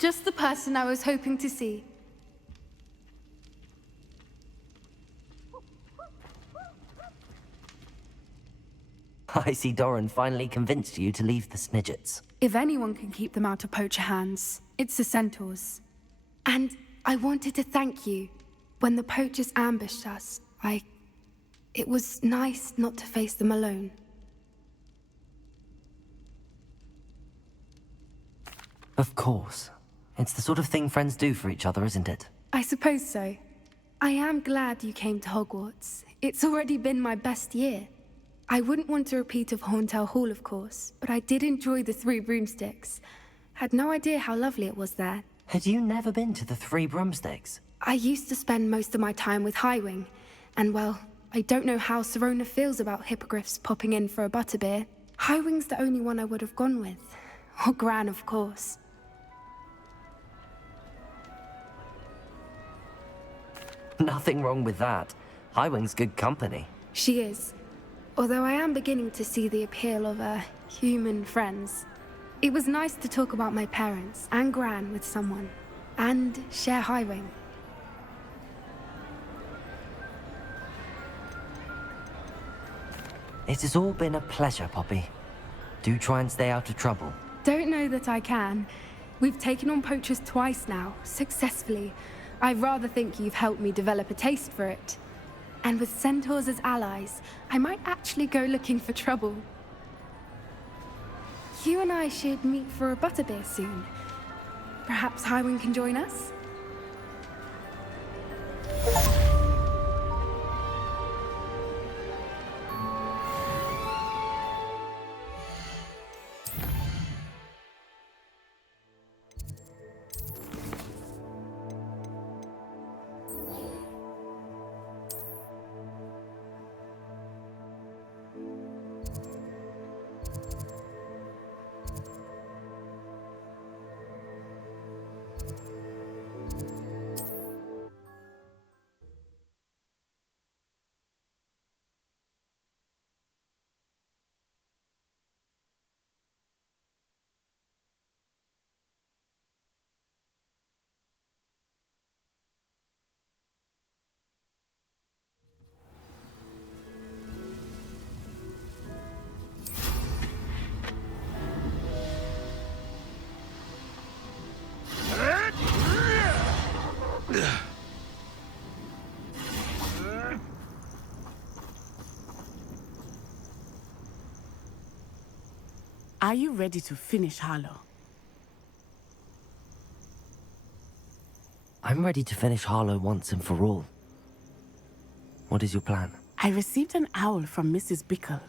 Just the person I was hoping to see. I see Doran finally convinced you to leave the Snidgets. If anyone can keep them out of poacher hands, it's the centaurs. And I wanted to thank you. When the poachers ambushed us, it was nice not to face them alone. Of course. It's the sort of thing friends do for each other, isn't it? I suppose so. I am glad you came to Hogwarts. It's already been my best year. I wouldn't want a repeat of Horntail Hall, of course, but I did enjoy the Three Broomsticks. Had no idea how lovely it was there. Had you never been to the Three Broomsticks? I used to spend most of my time with Highwing, and well, I don't know how Serona feels about hippogriffs popping in for a butterbeer. Highwing's the only one I would have gone with. Or Gran, of course. Nothing wrong with that. Highwing's good company. She is. Although I am beginning to see the appeal of human friends. It was nice to talk about my parents and Gran with someone, and share Highwing. It has all been a pleasure, Poppy. Do try and stay out of trouble. Don't know that I can. We've taken on poachers twice now, successfully. I rather think you've helped me develop a taste for it. And with centaurs as allies, I might actually go looking for trouble. You and I should meet for a butterbeer soon. Perhaps Highwing can join us? Are you ready to finish Harlow? I'm ready to finish Harlow once and for all. What is your plan? I received an owl from Mrs. Bickle.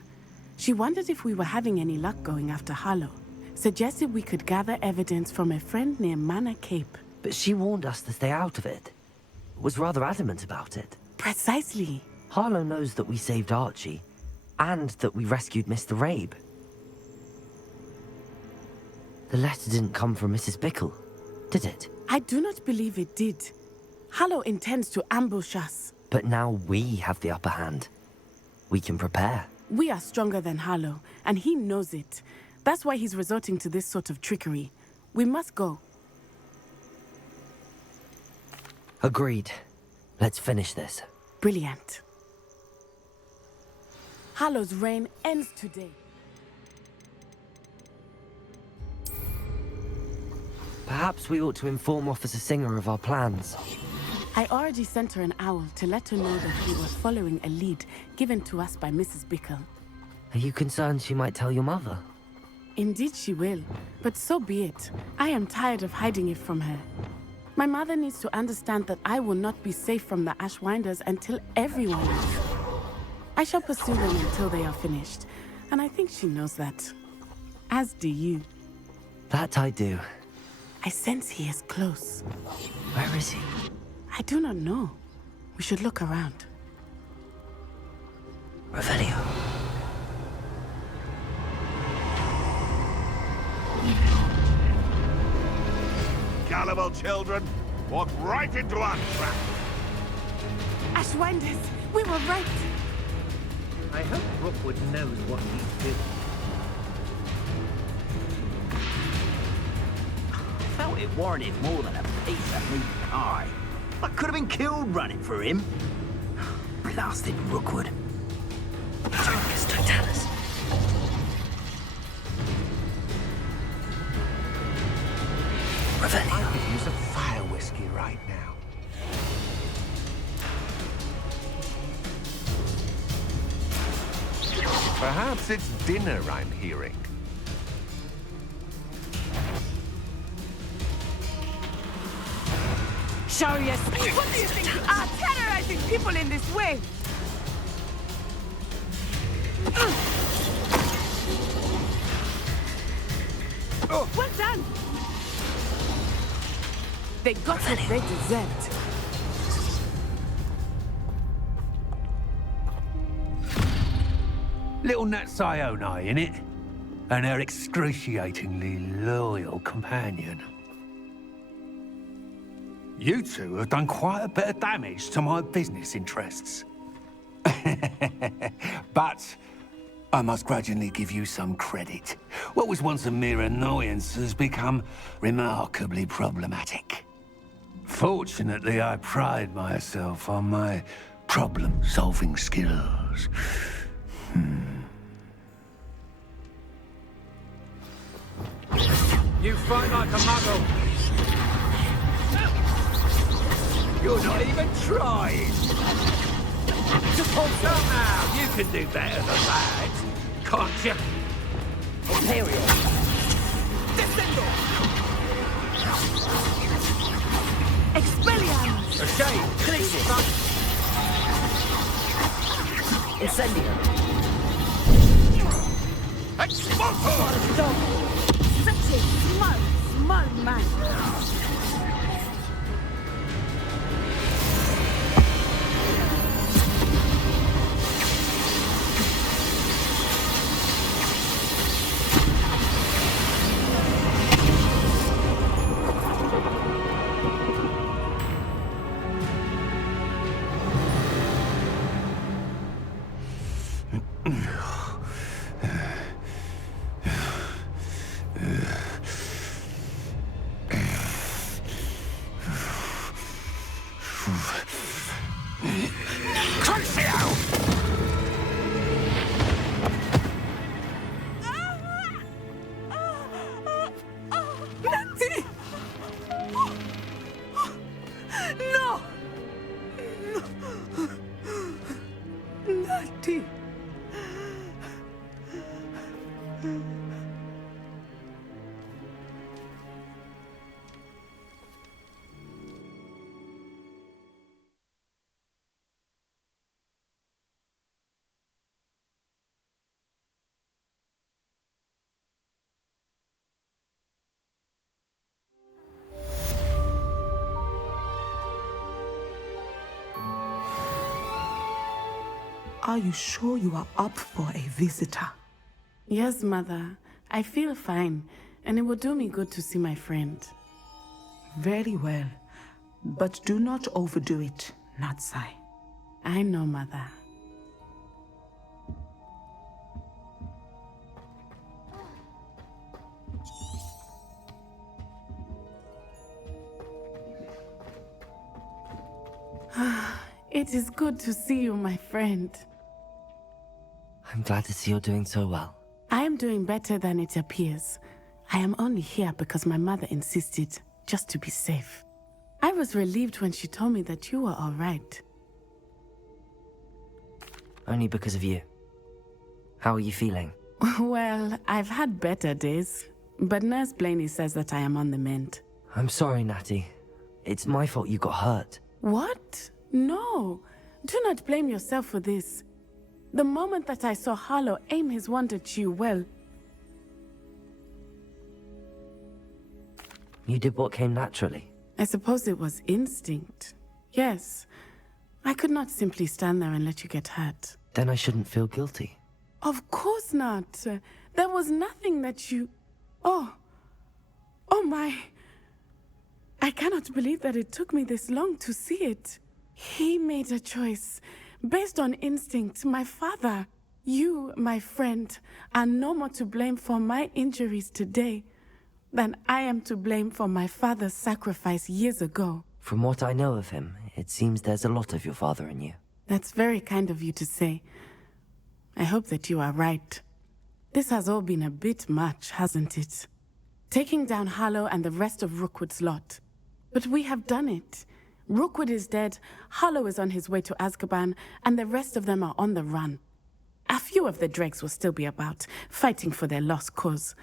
She wondered if we were having any luck going after Harlow. Suggested we could gather evidence from a friend near Manor Cape. But she warned us to stay out of it. Was rather adamant about it. Precisely. Harlow knows that we saved Archie, and that we rescued Mr. Rabe. The letter didn't come from Mrs. Bickle, did it? I do not believe it did. Harlow intends to ambush us. But now we have the upper hand. We can prepare. We are stronger than Harlow, and he knows it. That's why he's resorting to this sort of trickery. We must go. Agreed. Let's finish this. Brilliant. Harlow's reign ends today. Perhaps we ought to inform Officer Singer of our plans. I already sent her an owl to let her know that we were following a lead given to us by Mrs. Bickle. Are you concerned she might tell your mother? Indeed she will, but so be it. I am tired of hiding it from her. My mother needs to understand that I will not be safe from the Ashwinders until everyone is. I shall pursue them until they are finished, and I think she knows that. As do you. That I do. I sense he is close. Where is he? I do not know. We should look around. Revelio. Gullible children, walk right into our trap. Ashwinders, we were right. I hope Rookwood knows what he's doing. Felt it warranted more than a piece of meat pie. I could have been killed running for him. Blasted Rookwood. Focus, Totalis. I could use a fire whiskey right now. Perhaps it's dinner I'm hearing. Show your speed. What do you think you are, terrorizing people in this way? Well done. They got what they deserved. Little Nat Sioni, innit? And her excruciatingly loyal companion. You two have done quite a bit of damage to my business interests. But I must grudgingly give you some credit. What was once a mere annoyance has become remarkably problematic. Fortunately, I pride myself on my problem-solving skills. You fight like a muggle. You're not even trying! Somehow you can do better than that, can't you? Imperial. Expelliarmus! A shame. Incendio. Such a small man. Are you sure you are up for a visitor? Yes, Mother. I feel fine, and it will do me good to see my friend. Very well. But do not overdo it, Natsai. I know, Mother. It is good to see you, my friend. I'm glad to see you're doing so well. I am doing better than it appears. I am only here because my mother insisted, just to be safe. I was relieved when she told me that you were all right. Only because of you. How are you feeling? Well, I've had better days, but Nurse Blaney says that I am on the mend. I'm sorry, Natty. It's my fault you got hurt. What? No. Do not blame yourself for this. The moment that I saw Harlow aim his wand at you, well... You did what came naturally. I suppose it was instinct. Yes. I could not simply stand there and let you get hurt. Then I shouldn't feel guilty. Of course not. There was nothing that you... Oh. Oh my. I cannot believe that it took me this long to see it. He made a choice. Based on instinct, my father, you, my friend, are no more to blame for my injuries today. then I am to blame for my father's sacrifice years ago. From what I know of him, it seems there's a lot of your father in you. That's very kind of you to say. I hope that you are right. This has all been a bit much, hasn't it? Taking down Harlow and the rest of Rookwood's lot. But we have done it. Rookwood is dead, Harlow is on his way to Azkaban, and the rest of them are on the run. A few of the dregs will still be about, fighting for their lost cause.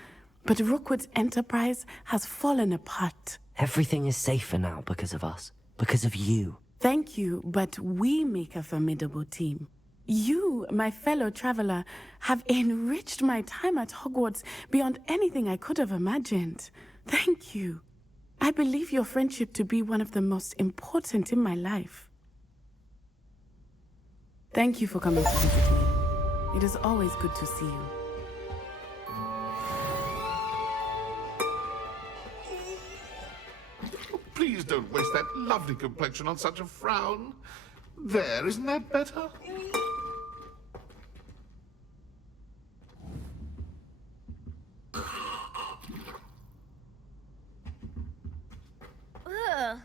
But Rookwood's enterprise has fallen apart. Everything is safer now because of us. Because of you. Thank you, but we make a formidable team. You, my fellow traveler, have enriched my time at Hogwarts beyond anything I could have imagined. Thank you. I believe your friendship to be one of the most important in my life. Thank you for coming to visit me. It is always good to see you. Please don't waste that lovely complexion on such a frown. There, isn't that better? Ugh.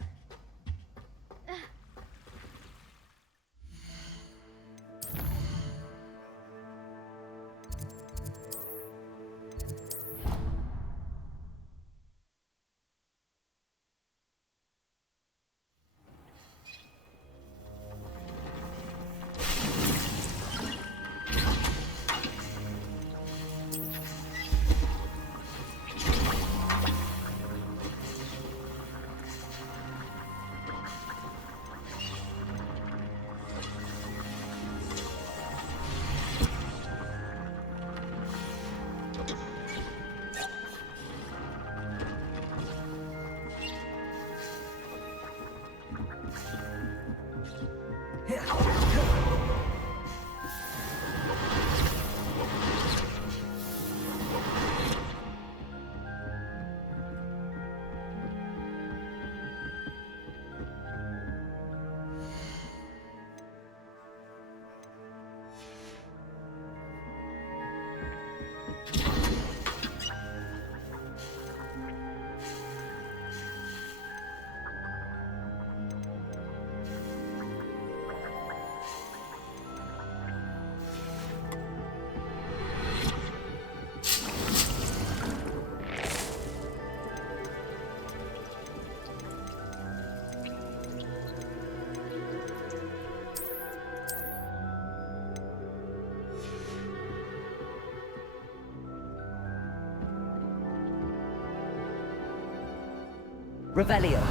Revelio.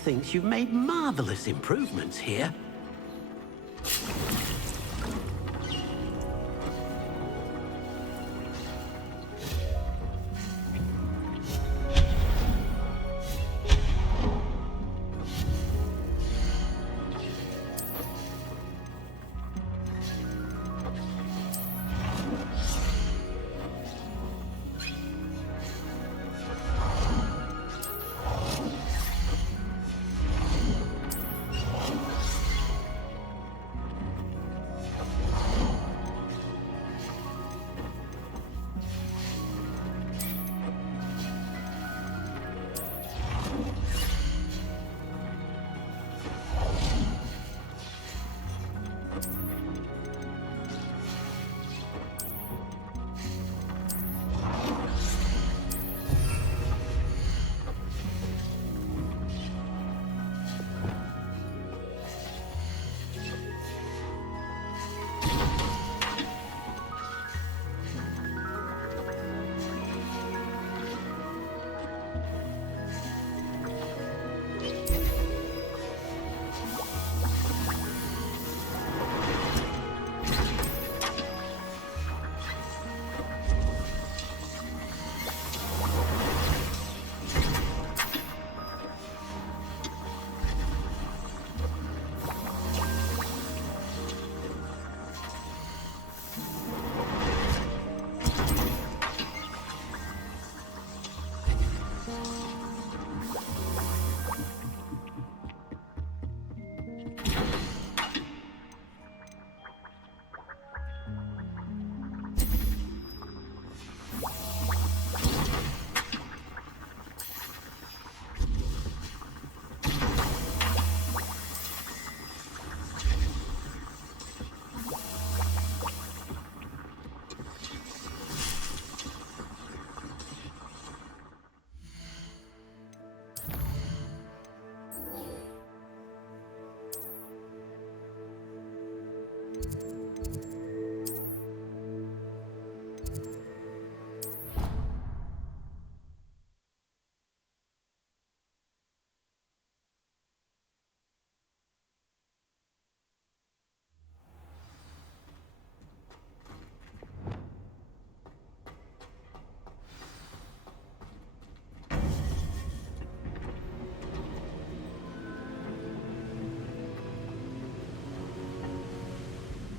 thinks you've made marvelous improvements here.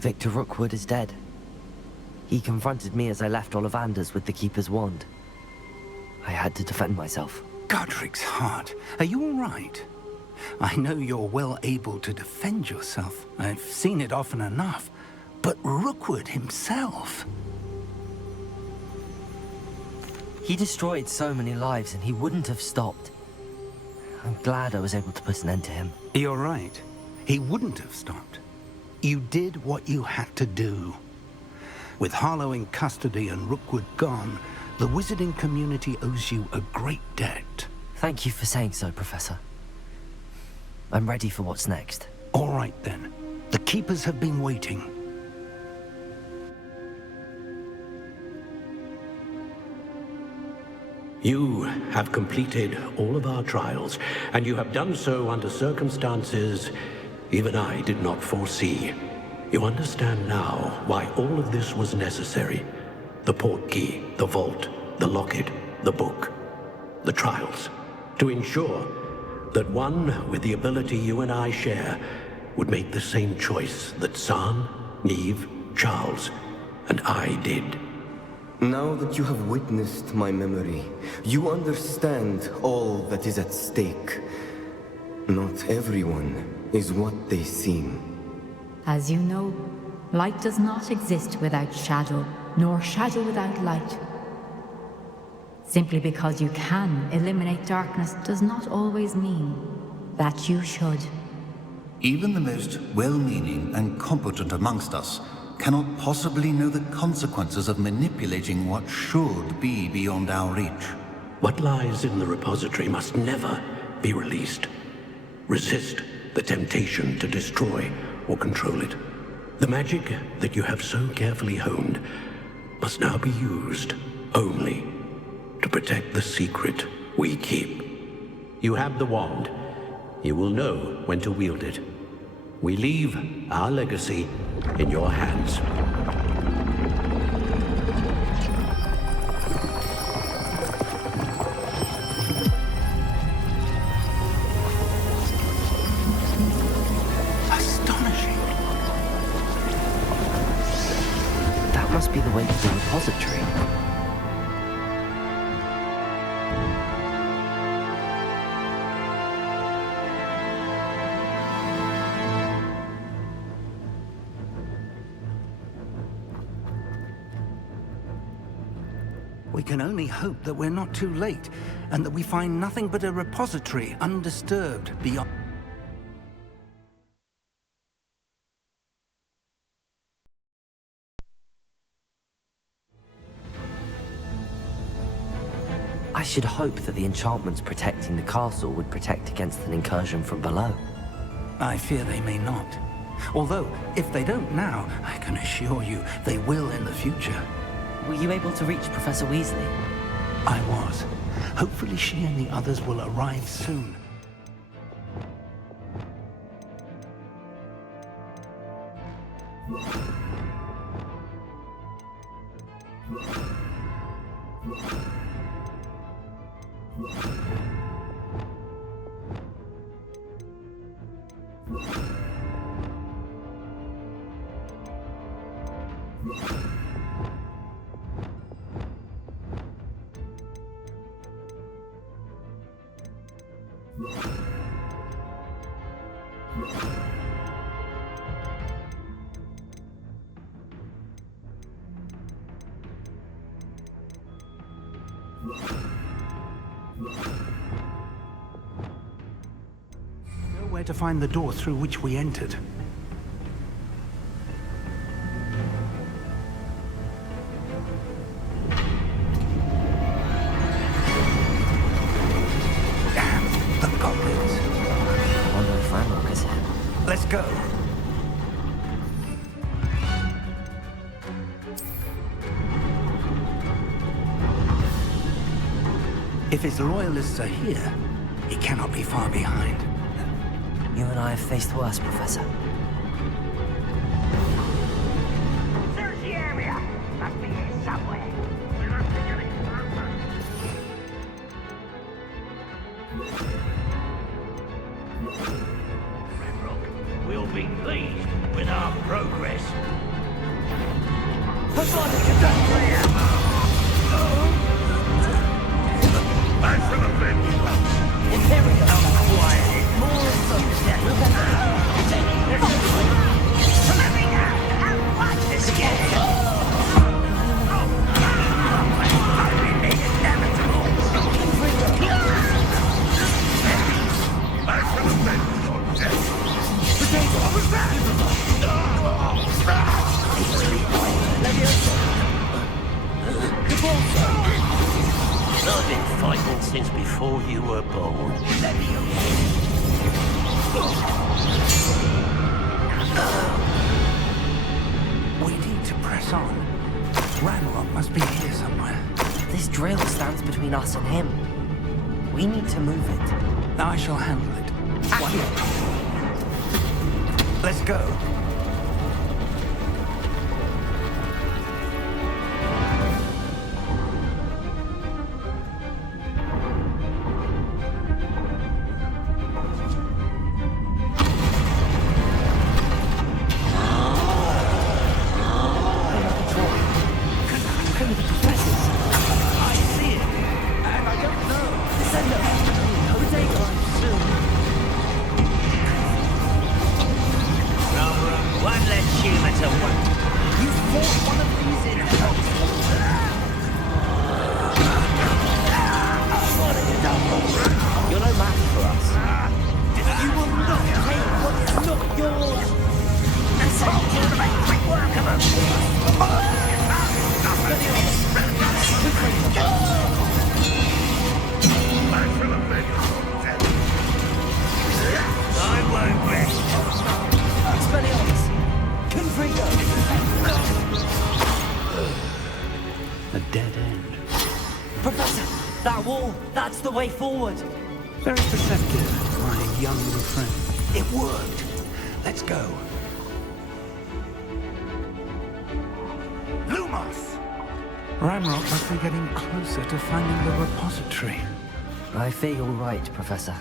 Victor Rookwood is dead. He confronted me as I left Ollivander's with the Keeper's wand. I had to defend myself. Godric's heart. Are you all right? I know you're well able to defend yourself. I've seen it often enough. But Rookwood himself... He destroyed so many lives and he wouldn't have stopped. I'm glad I was able to put an end to him. You're right. He wouldn't have stopped. You did what you had to do. With Harlow in custody and Rookwood gone, the wizarding community owes you a great debt. Thank you for saying so, Professor. I'm ready for what's next. All right, then. The Keepers have been waiting. You have completed all of our trials, and you have done so under circumstances even I did not foresee. You understand now why all of this was necessary. The portkey, the vault, the locket, the book, the trials. To ensure that one with the ability you and I share would make the same choice that San, Neve, Charles, and I did. Now that you have witnessed my memory, you understand all that is at stake. Not everyone is what they seem. As you know, light does not exist without shadow, nor shadow without light. Simply because you can eliminate darkness does not always mean that you should. Even the most well-meaning and competent amongst us cannot possibly know the consequences of manipulating what should be beyond our reach. What lies in the repository must never be released. Resist the temptation to destroy or control it. The magic that you have so carefully honed must now be used only to protect the secret we keep. You have the wand. You will know when to wield it. We leave our legacy in your hands. Astonishing. That must be the way to the repository. We can only hope that we're not too late, and that we find nothing but a repository undisturbed beyond... I should hope that the enchantments protecting the castle would protect against an incursion from below. I fear they may not. Although, if they don't now, I can assure you they will in the future. Were you able to reach Professor Weasley? I was. Hopefully she and the others will arrive soon. Know where to find the door through which we entered. Damn, the goblins. I wonder if Ranrock is here. Let's go. If his loyalists are here, he cannot be far behind. You and I have faced worse, Professor. Search the area. Must be here somewhere. We must be getting closer. Ranrock will be pleased with our progress. I've been fighting since before you were born. We need to press on. Ranrock must be here somewhere. This drill stands between us and him. We need to move it. I shall handle it. Let's go. A dead end. Professor, that wall, that's the way forward. Very perceptive, my young friend. It worked. Let's go. Lumos! Ramrock must be getting closer to finding the repository. I fear you're right, Professor.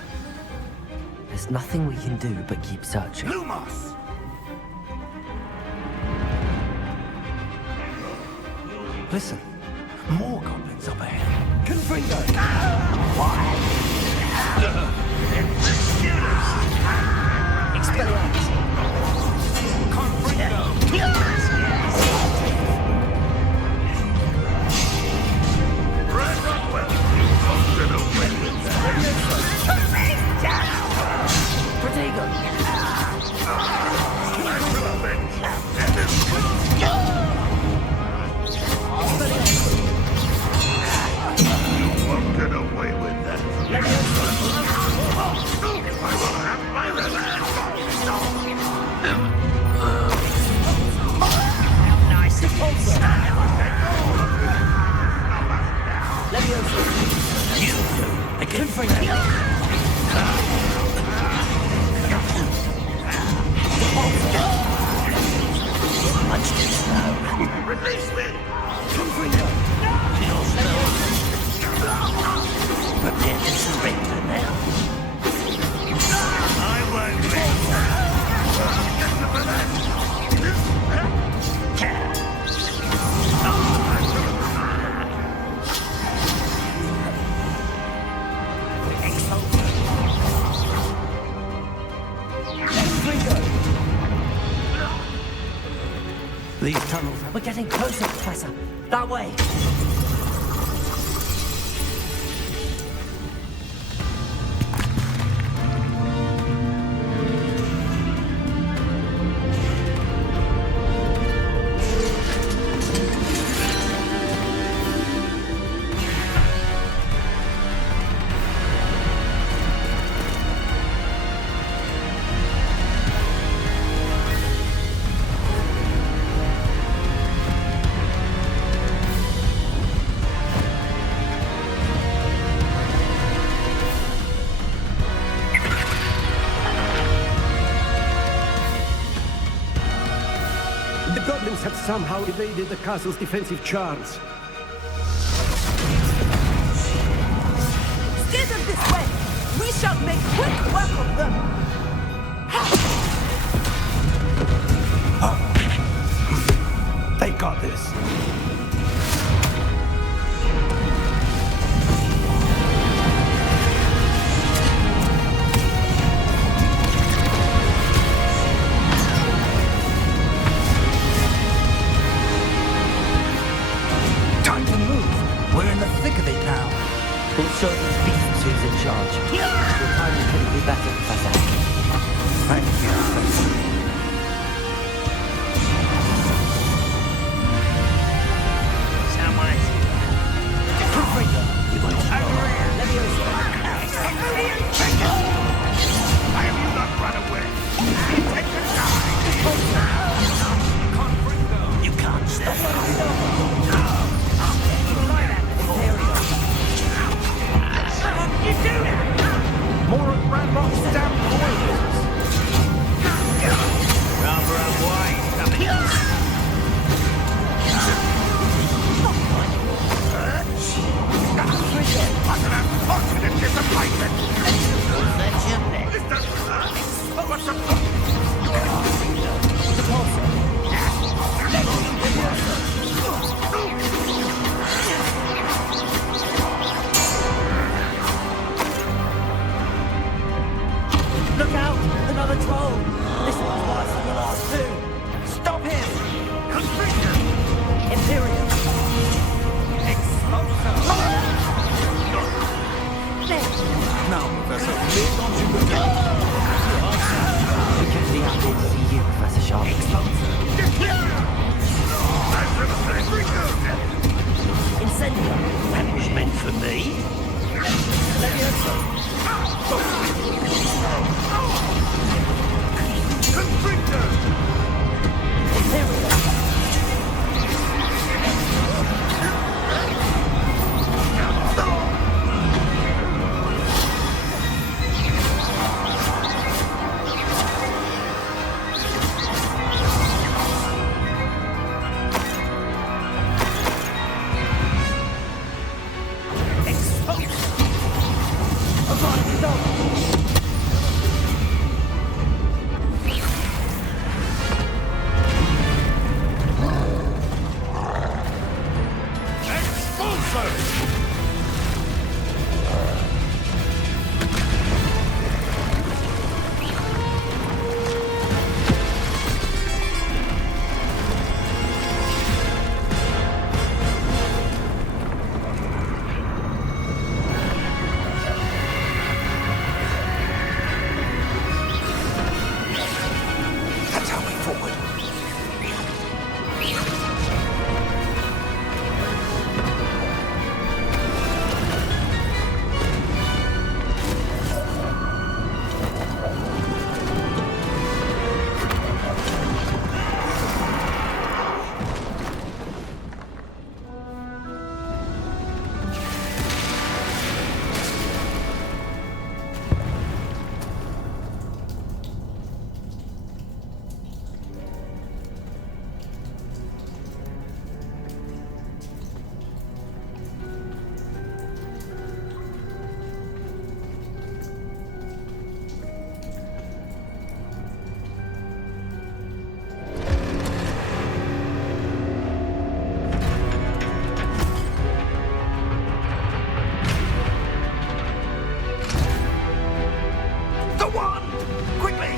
There's nothing we can do but keep searching. Lumos! Listen, more goblins up ahead. Confringo! Why? Expelliarmus! Confringo! Get away with that. I will have my revenge. Nice. You two, I can find Much too slow. Release me! Prepare to surrender now. I won't These tunnels have... We're getting closer, Professor. That way. Have somehow evaded the castle's defensive charms. Steer them this way! We shall make quick work of them! They got this. We'll show these beasts who's in charge. Your timing couldn't be better, Professor. Thank you, Professor. Someone's Confringo! You want to... Why have you not run away? Take the time! You can't stop. More of Ramrock's damn poisons! Rather unwise coming. What an unfortunate disappointment! That's your best. This doesn't hurt. What's the Look out! Another troll! This one's worse than the last two! Stop him! Imperium! Now, Professor, lead on to the gate. We can be happy to see you, Professor Sharp. Incendio! That was meant for me. The wand! Quickly!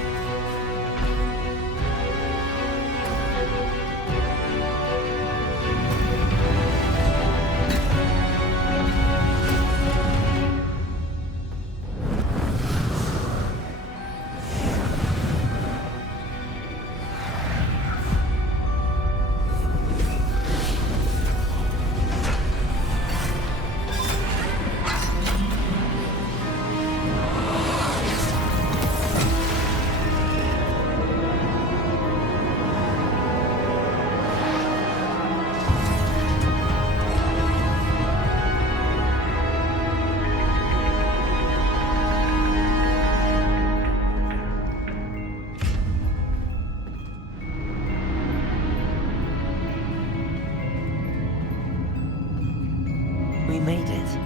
We made it.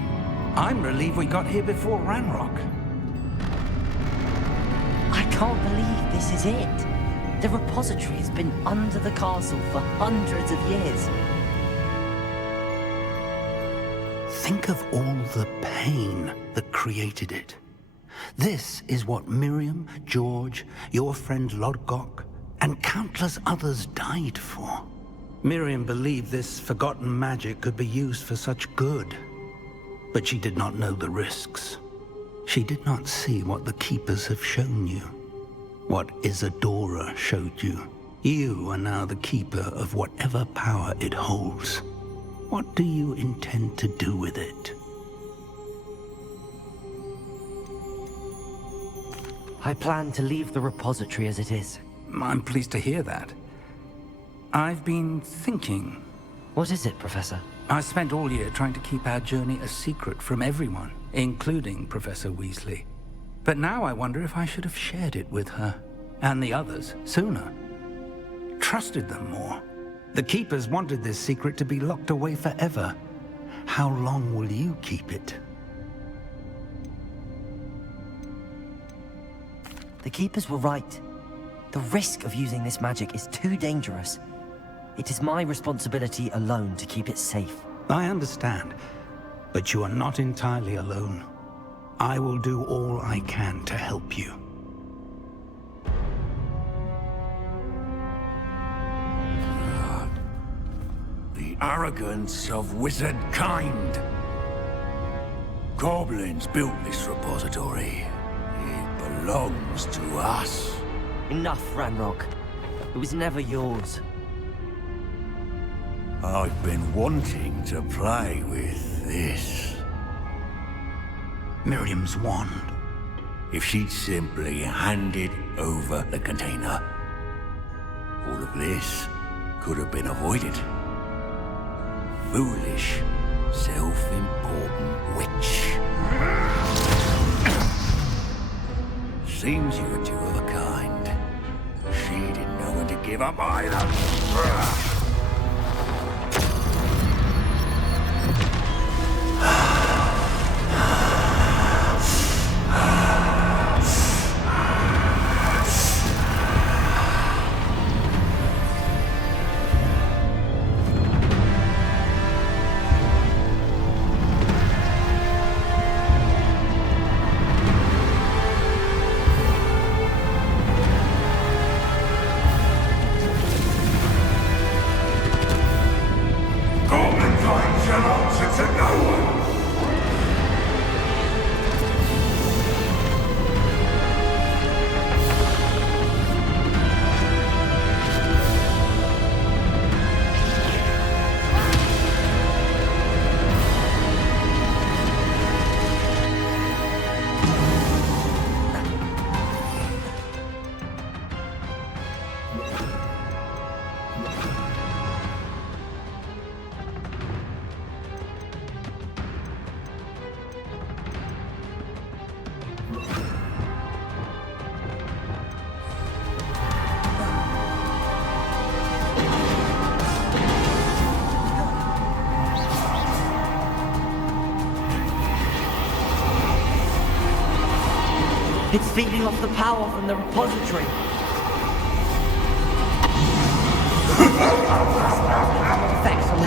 I'm relieved we got here before Ranrock. I can't believe this is it. The repository has been under the castle for hundreds of years. Think of all the pain that created it. This is what Miriam, George, your friend Lodgok, and countless others died for. Miriam believed this forgotten magic could be used for such good, but she did not know the risks. She did not see what the Keepers have shown you, what Isadora showed you. You are now the Keeper of whatever power it holds. What do you intend to do with it? I plan to leave the repository as it is. I'm pleased to hear that. I've been thinking. What is it, Professor? I spent all year trying to keep our journey a secret from everyone, including Professor Weasley. But now I wonder if I should have shared it with her, and the others, sooner. Trusted them more. The Keepers wanted this secret to be locked away forever. How long will you keep it? The Keepers were right. The risk of using this magic is too dangerous. It is my responsibility alone to keep it safe. I understand, but you are not entirely alone. I will do all I can to help you. The arrogance of wizard kind. Goblins built this repository. It belongs to us. Enough, Ranrock. It was never yours. I've been wanting to play with this. Miriam's wand. If she'd simply handed over the container, all of this could have been avoided. Foolish, self-important witch. Seems you were two of a kind. She didn't know when to give up either. It's feeding off the power from the repository. Effects on the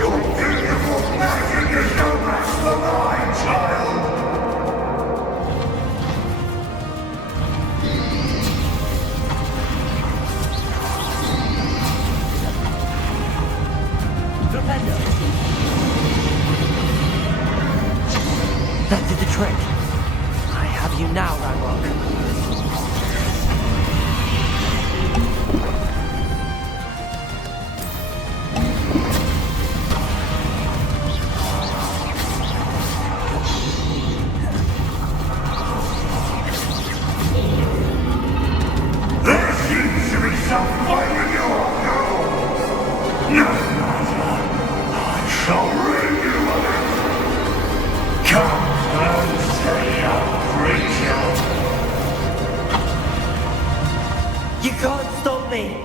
You can't stop me!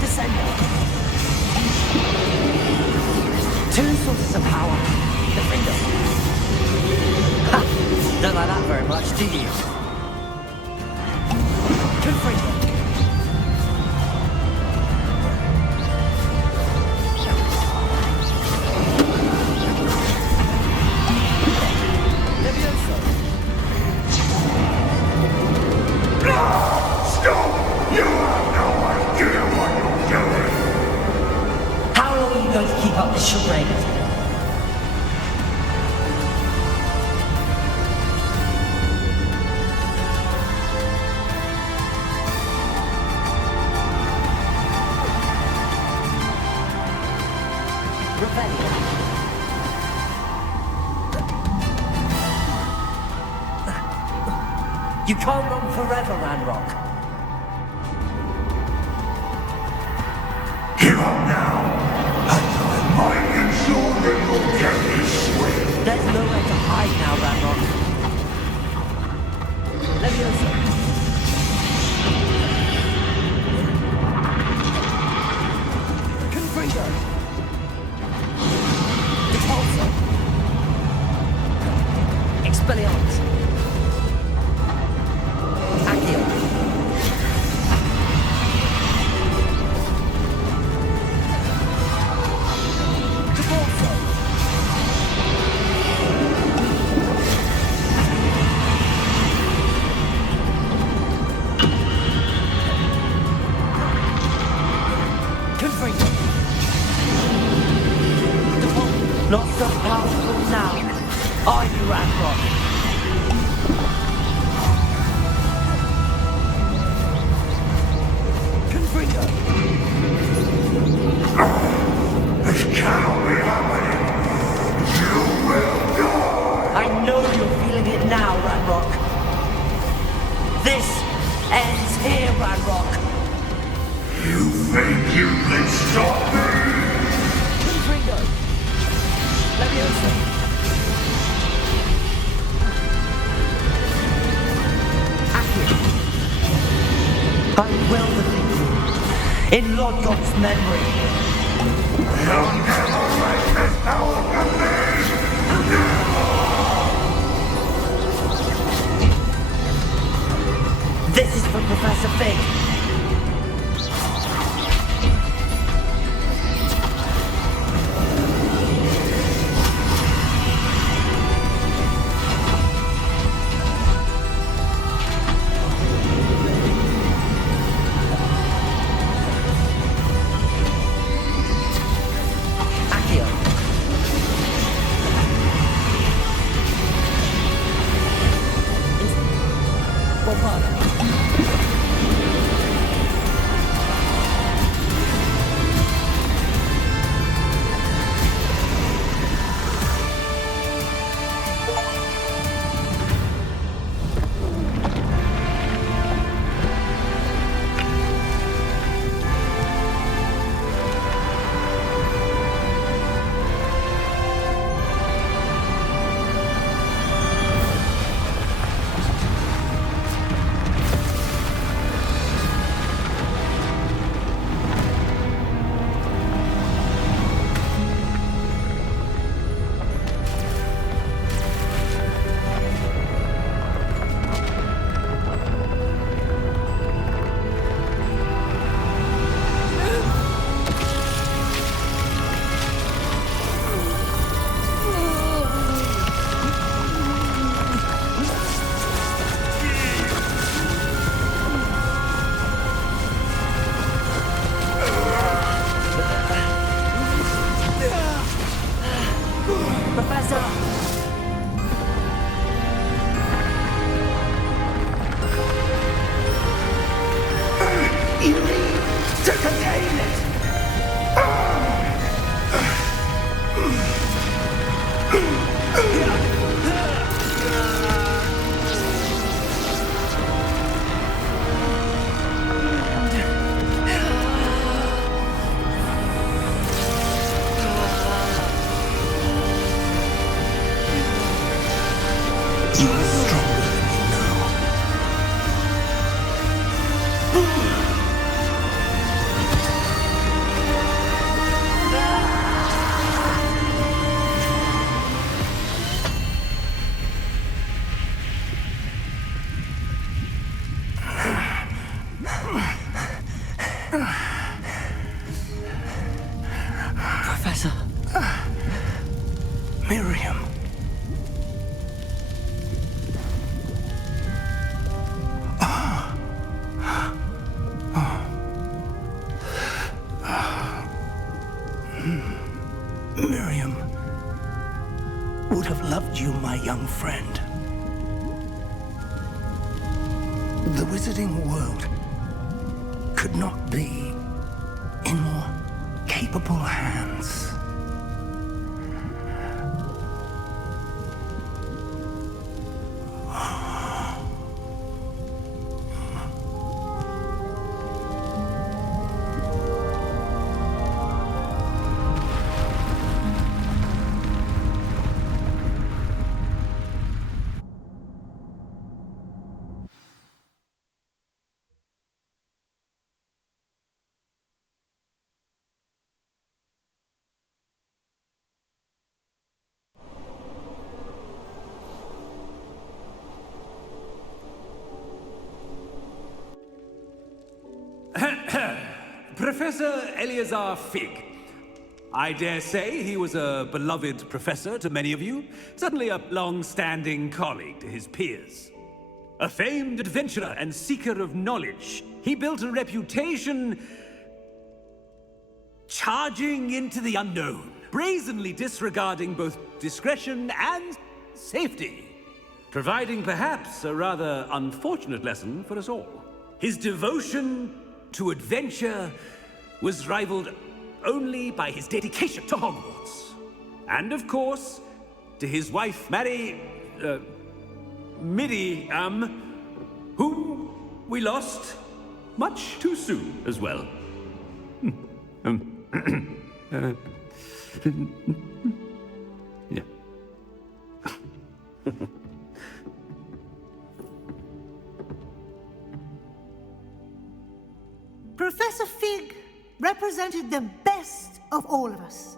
Descending. Two sources of power. The freedom. Ha! Don't like that very much, do you? Two freedom. Up the charade. You can't run forever, Ranrock. Give up now. There's nowhere to hide now, Ranrock. Leviosa. Confringo. Repulsor. Expelliarmus. Accio. Not so powerful now, are you, Ranrock? Confringo! This cannot be happening! You will die! I know you're feeling it now, Ranrock. This ends here, Ranrock. You think you can stop me? Confringo! Leviosa! Accio! I will defeat you, in Lodgok's memory. You'll never write this power from me! This is for Professor Fig. Professor. Miriam. Miriam would have loved you, my young friend. The wizarding world could not be in more capable hands. Professor Eleazar Fig. I dare say he was a beloved professor to many of you, certainly a long-standing colleague to his peers. A famed adventurer and seeker of knowledge, he built a reputation charging into the unknown, brazenly disregarding both discretion and safety, providing perhaps a rather unfortunate lesson for us all. His devotion to adventure was rivaled only by his dedication to Hogwarts. And of course, to his wife, Midi, whom we lost much too soon as well. Yeah. Professor Fig represented the best of all of us.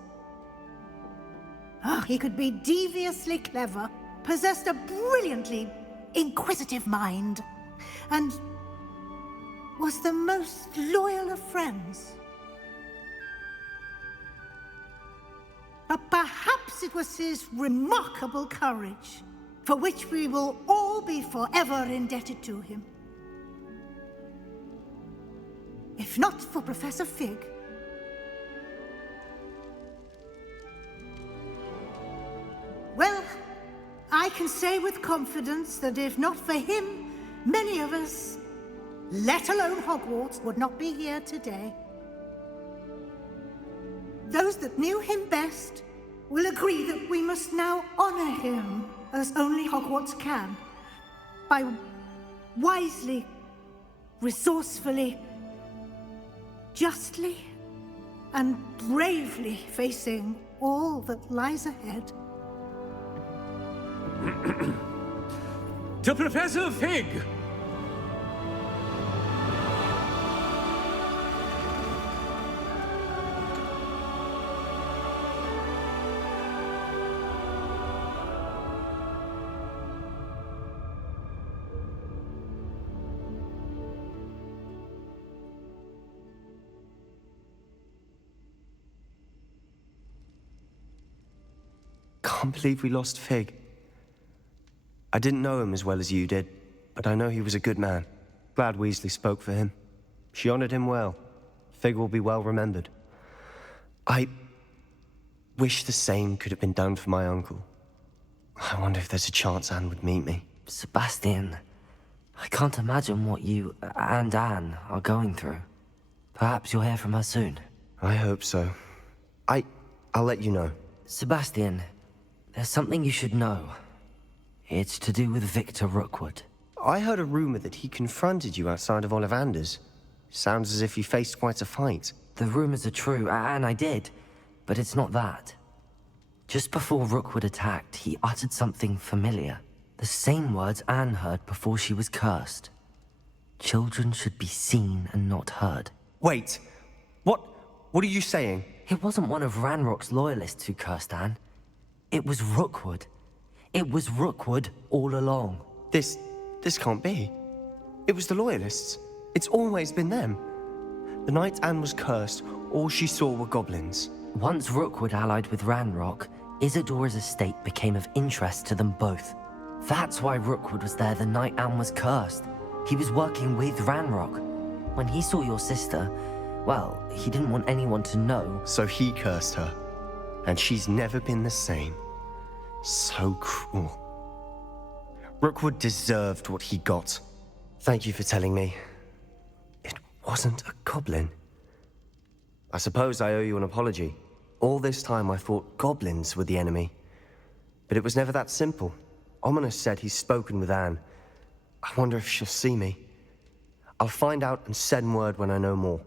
He could be deviously clever, possessed a brilliantly inquisitive mind, and was the most loyal of friends. But perhaps it was his remarkable courage, for which we will all be forever indebted to him. If not for Professor Fig, well, I can say with confidence that if not for him, many of us, let alone Hogwarts, would not be here today. Those that knew him best will agree that we must now honor him as only Hogwarts can, by wisely, resourcefully, justly and bravely facing all that lies ahead. To Professor Fig! Can't believe we lost Fig. I didn't know him as well as you did, but I know he was a good man. Glad Weasley spoke for him. She honored him well. Fig will be well remembered. I wish the same could have been done for my uncle. I wonder if there's a chance Anne would meet me. Sebastian, I can't imagine what you and Anne are going through. Perhaps you'll hear from her soon. I hope so. I'll let you know. Sebastian, there's something you should know. It's to do with Victor Rookwood. I heard a rumor that he confronted you outside of Ollivander's. Sounds as if you faced quite a fight. The rumors are true, and I did, but it's not that. Just before Rookwood attacked, he uttered something familiar. The same words Anne heard before she was cursed. Children should be seen and not heard. Wait, what are you saying? It wasn't one of Ranrock's loyalists who cursed Anne. It was Rookwood. It was Rookwood all along. This can't be. It was the Loyalists. It's always been them. The night Anne was cursed, all she saw were goblins. Once Rookwood allied with Ranrock, Isadora's estate became of interest to them both. That's why Rookwood was there the night Anne was cursed. He was working with Ranrock. When he saw your sister, well, he didn't want anyone to know. So he cursed her, and she's never been the same. So cruel. Rookwood deserved what he got. Thank you for telling me. It wasn't a goblin. I suppose I owe you an apology. All this time I thought goblins were the enemy. But it was never that simple. Ominous said he's spoken with Anne. I wonder if she'll see me. I'll find out and send word when I know more.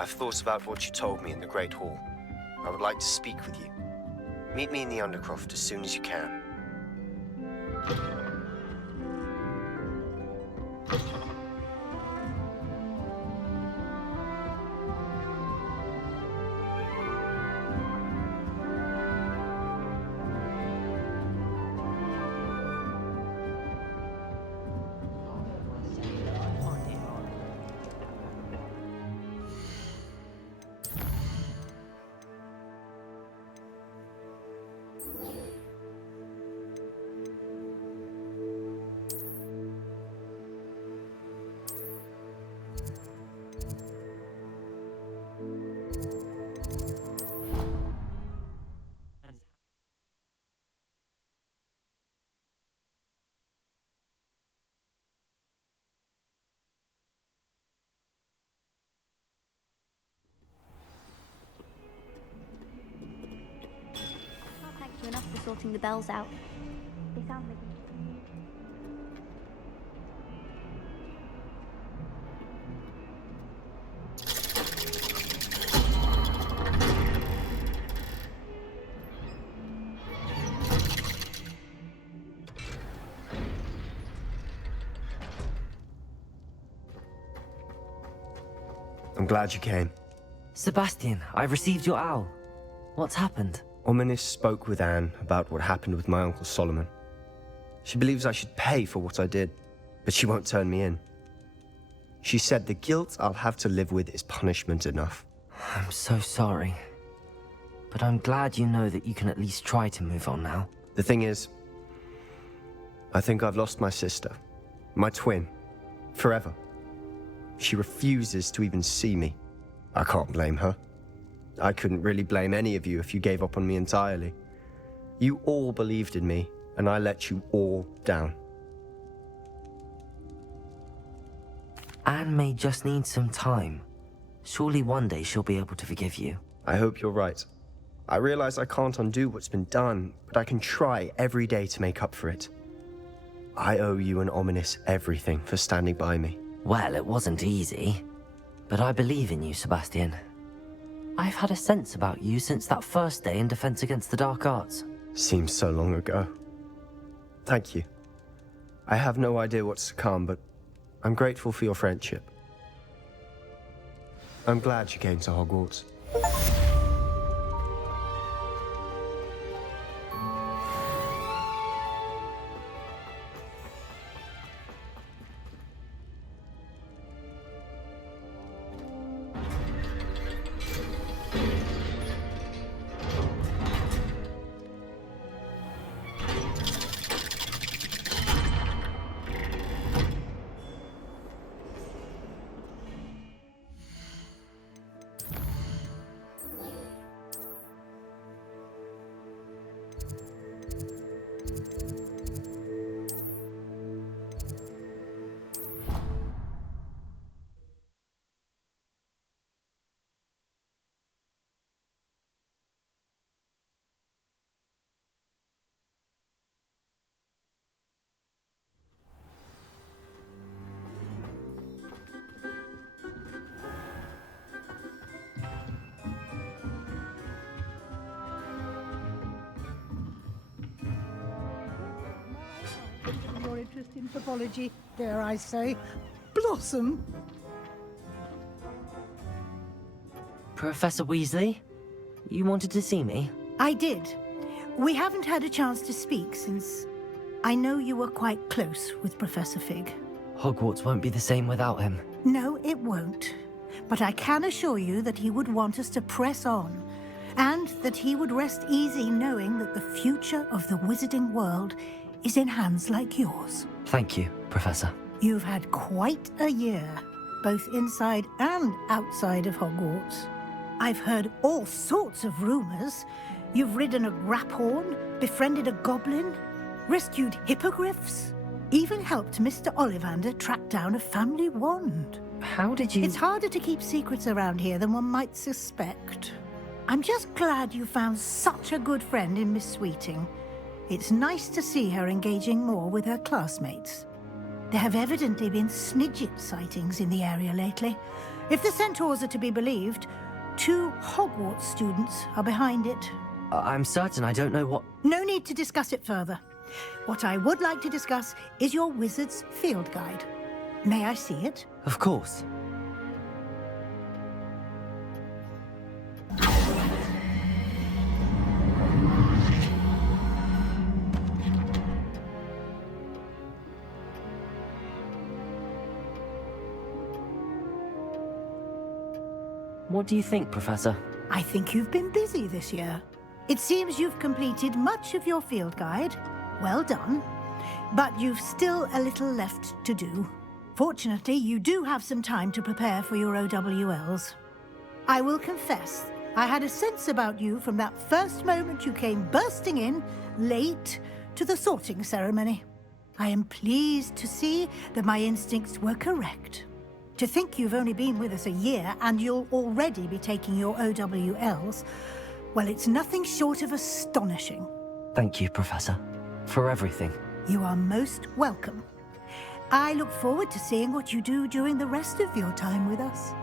I've thought about what you told me in the Great Hall. I would like to speak with you. Meet me in the Undercroft as soon as you can. Enough for sorting the bells out. They sound like... I'm glad you came. Sebastian, I received your owl. What's happened? Ominous spoke with Anne about what happened with my Uncle Solomon. She believes I should pay for what I did, but she won't turn me in. She said the guilt I'll have to live with is punishment enough. I'm so sorry. But I'm glad you know that you can at least try to move on now. The thing is, I think I've lost my sister, my twin, forever. She refuses to even see me. I can't blame her. I couldn't really blame any of you if you gave up on me entirely. You all believed in me, and I let you all down. Anne may just need some time. Surely one day she'll be able to forgive you. I hope you're right. I realize I can't undo what's been done, but I can try every day to make up for it. I owe you and Ominous everything for standing by me. Well, it wasn't easy. But I believe in you, Sebastian. I've had a sense about you since that first day in Defense Against the Dark Arts. Seems so long ago. Thank you. I have no idea what's to come, but I'm grateful for your friendship. I'm glad you came to Hogwarts. anthropology, dare I say, blossom. Professor Weasley, you wanted to see me? I did. We haven't had a chance to speak since I know you were quite close with Professor Fig. Hogwarts won't be the same without him. No, it won't. But I can assure you that he would want us to press on, and that he would rest easy knowing that the future of the wizarding world is in hands like yours. Thank you, Professor. You've had quite a year, both inside and outside of Hogwarts. I've heard all sorts of rumors. You've ridden a graphorn, befriended a goblin, rescued hippogriffs, even helped Mr. Ollivander track down a family wand. How did you... It's harder to keep secrets around here than one might suspect. I'm just glad you found such a good friend in Miss Sweeting. It's nice to see her engaging more with her classmates. There have evidently been Snidget sightings in the area lately. If the centaurs are to be believed, 2 Hogwarts students are behind it. I'm certain I don't know what... No need to discuss it further. What I would like to discuss is your wizard's field guide. May I see it? Of course. What do you think, Professor? I think you've been busy this year. It seems you've completed much of your field guide. Well done. But you've still a little left to do. Fortunately, you do have some time to prepare for your OWLs. I will confess, I had a sense about you from that first moment you came bursting in, late, to the sorting ceremony. I am pleased to see that my instincts were correct. To think you've only been with us a year and you'll already be taking your OWLs, well, it's nothing short of astonishing. Thank you, Professor, for everything. You are most welcome. I look forward to seeing what you do during the rest of your time with us.